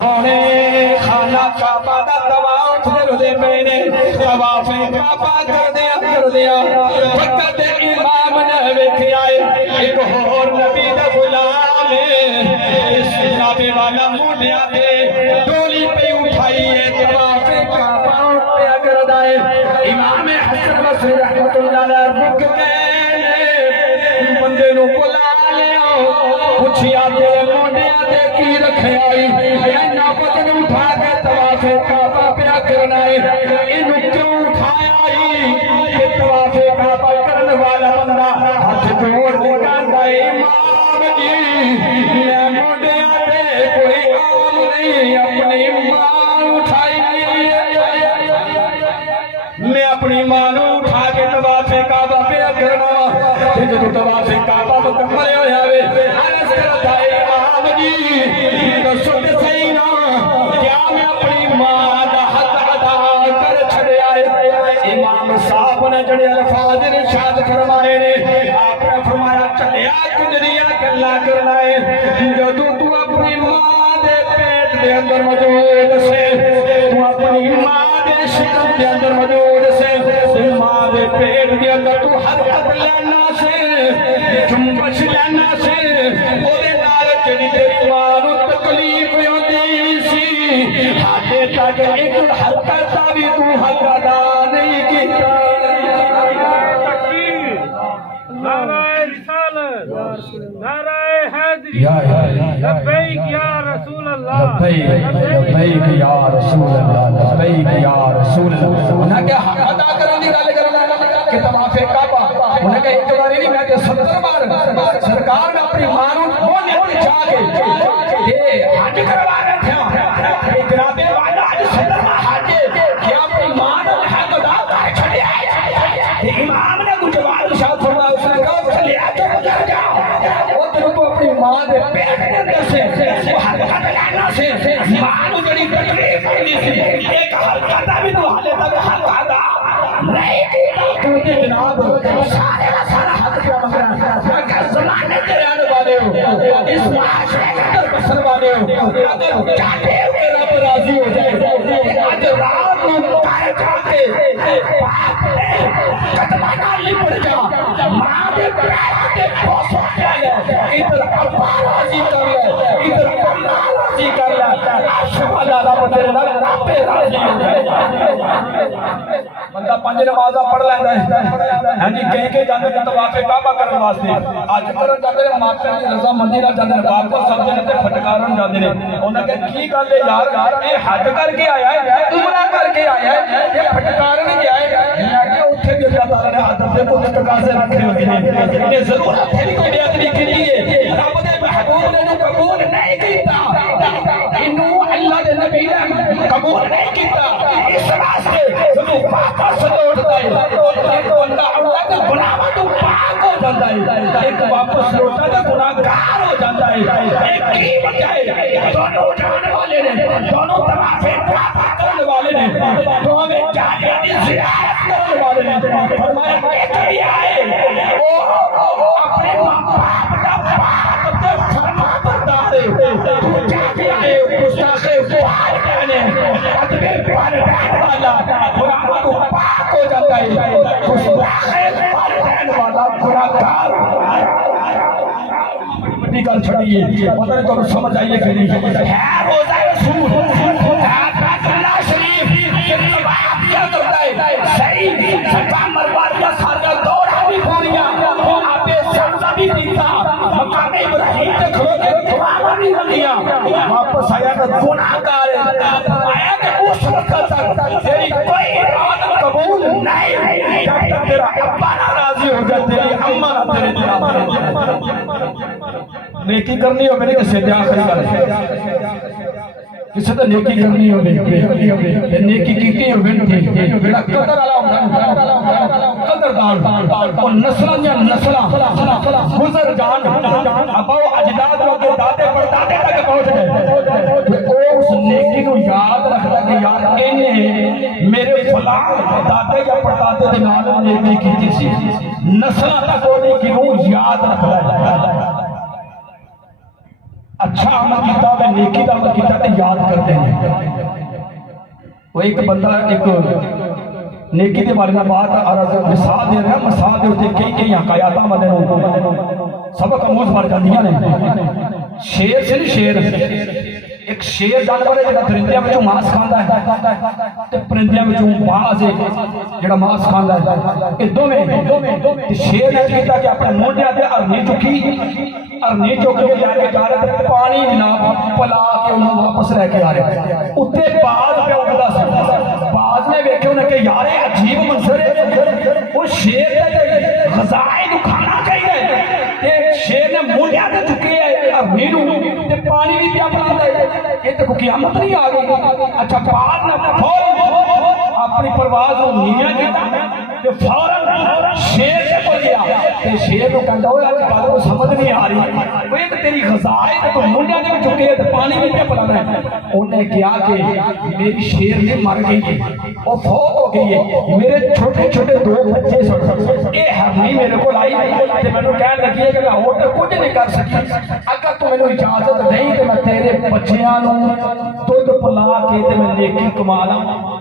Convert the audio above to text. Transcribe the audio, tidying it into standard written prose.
خانہ کعبہ دا طواف کردے پئے نے طواف کعبہ کر دیا وقت امام نے ویکھیا ایک ہور نبی دا غلام اس جنابے والا موڈیا تے ڈولی پہ اٹھائی ہے طواف کعبہ پہ کردا ہے امام حسن بصری رحمۃ اللہ علیہ رک گئے بندے نو بلا لیا پوچھیا تے موڈیا تے کی رکھیا اینا بدن اٹھا کے طواف کعبہ پہ کرنا ہے انہوں کیوں اٹھایا کہ طواف کعبہ کرنے والا بندہ ہاتھ جوڑ دکھاتا ہے امام جی میں موڈیا تے کوئی عام نہیں اپنی ماں اٹھائی میں اپنی ماں نو اٹھا کے طواف کعبہ پہ کرنا جدوں طواف کعبہ مکمل ہو جاوے عرض کرتا ہے امام جی دسو تے صحیح نا کیا میں اپنی ماں دا حق ادا کر چھڑیا ہے امام صاحب نے جڑے الفاظ ارشاد فرمائے نے آپ نے فرمایا چلیا کنجریاں گلاں کرنا ہے جدوں تو اپنی ماں دے پیٹ دے اندر موجود سے تو اپنی ماں دے شکم دے اندر موجود سے ماں دے پیٹ دے اندر تو حرکت لینا سے جنبش لینا سے اودے نال جڑی تیری ماں نو تکلیف ہوندی سی ہاتے تک ایک حرکت دا بھی تو حق ادا نہیں کیتا نعرہ رسالت نعرہ حیدری لبیک یا رسول اللہ لبیک یا رسول اللہ لبیک یا رسول اللہ انہاں کیا حق ادا کرن دی گل کرنا کہ طواف کعبہ انہاں کہ ایک بار نہیں میں کہ 70 بار سرکار نے اپنی ماں نو بولے جا کے یہ حج کروا رہے تھے جناب والا اج 70 حج کیا اپنی ماں دا حق ادا کر چھڑیا امام نے کچھ جواب ارشاد فرمایا اس نے کہا چلیا تو گزر جا وہ تو اپنی ماں دے پیٹ دے اندر سے وہ حرکت لینا سے ماں نو جڑی تکلیف ہوندی سی ایک حرکت بھی تو حالے تک حق ادا نہیں کیتا تو جناب سارے کا سارا حق کیا مگر اگر زمانے کے رہنے والے ہو اس معاشرے کے اندر بسر والے ہو اگر چاہتے ہو کہ رب راضی ہو جائے آج رات کو کائے جاتے قدمہ نالی پڑ جا ماں دے پیار کے بوسوں کیا لے ادھر ابا راضی کر لے ادھر اللہ راضی کر لے شمالہ رب دے رب راضی ہو جائے بندہ 5 نمازاں پڑھ لینا ہے ہاں جی کہیں جاندے نے طواف کعبہ کرن واسطے اج کرن جاندے نے ماپے دی رضا مندی نال جاندے نے واپس سمجھے نے تے پھٹکارن جاندے نے انہاں کہ کی گل ہے یار اے حج کر کے آیا ہے عمرہ کر کے آیا ہے یہ پھٹکارن گیا ہے میں کہ اوتھے بھی اللہ تعالی نے عادت دے کو تقاضے رکھے ہوئے ہیں یہ ضرورت ہے کوئی بےادبی کے لیے رب دے محبوب نے قبول نہیں کیتا انو اللہ دے نبی نے قبول نہیں کیتا اس واسطے جو واپس لوٹتا ہے تو اللہ کا گناہ تو پاک ہو جاتا ہے ایک واپس لوٹا تو گناہگار ہو جاتا ہے ایک کی وجہ ہے دونوں جانے والے نے دونوں طواف کعبہ کرنے والے نے دونوں جانے کی زیارت کرنے والے نے فرمایا ایک بھی آئے وہ اپنے ماں باپ کا پاک تے فرما بردار ہے تو جانے آئے گستاخ والدین ادبی والدین والا قرآن تو پاک ہو جاتا ہے گستاخ والدین والا گناہگار بڑی گل چھڑیے پتہ نہیں تو سمجھ آئیے کہ نہیں ہے روزہ رسول اللہ شریف کیا کرتا ہے صحیح صفا مروہ کا سارا دورہ بھی پوریاں آپ سمزہ بھی دیتا مقام ابراہیم کے کھلو کے دعا بھی بنیا واپس آیا تو گناہگار آیا کہ اس وقت تک تیری کوئی عبادت قبول نہیں جب تک تیرا ابا ناراضی ہو جائے تیری اماں نہ تیرے دل نیکی کرنی ہو میرے کسے دے آخری بار کسی تو نیکی کرنی ہو نیکی کیتی ہو بیڑا قدر قدردار اور نسلیں یا نسلیں گزر جان اباؤ اجداد کو کے دادے پردادے تک پہنچ گئے اس نیکی کو یاد رکھتا کہ یار انہیں میرے فلاں دادے یا پردادے دے نال نیکی کیتی سی نسلیں تک وہ نیکی کو یاد رکھتا ہے اچھا عمل کیتا ہے نیکی دا عمل کیتا ہے یاد کرتے ہیں وہ ایک بندہ ایک نیکی دے بارے میں بات مثال دے رہا مثال دے ہوتے کئی حکایات مدے سبق آموز بڑھ جاندیاں نے شیر سے نہیں شیر ایک شیر جانور ہے جڑا پرندیاں وچوں ماس کھاندا ہے تے پرندیاں وچوں باز ہے جڑا ماس کھاندا ہے اے دوویں شیر نے کیتا کہ اپنے موڈیاں تے ارنی چک کے لے کے جا رہا تے پانی جناب پلا کے انہاں واپس لے کے آ رہے اوتے باز پہ اڑدا سی باز نے ویکھیا انہاں کہ یار اے عجیب منظر ہے او شیر تے غذائے نو کھانا چاہیے تے شیر نے موڈیاں تے چکے ارنی نو تے پانی بھی پیا پلاندا ہے یہ تو قیامت نہیں آ گئی اچھا بعد نے فوراً اپنی پرواز کو نیاں کیتا تے فوراً شیر سے پڑ گیا تے شیر کو کہندا ہوئے اج گل کو سمجھ نہیں آ رہی وہ تے تیری غذا ہے تو منڈیاں دے چکے تے پانی بھی پیا پلانا ہے انہیں کیا کہ میری شیر نے مر گئی ہے وہ فوت ہو گئی ہے میرے چھوٹے چھوٹے دو بچے سن اے ہرنی میرے کو لائی تے مینوں کہن لگی ہے کہ میں اور کچھ نہیں کر سکی اگر تو مینوں اجازت نہیں تے میں تیرے بچیاں نوں دودھ پلا کے تے میں نیکی کما لاں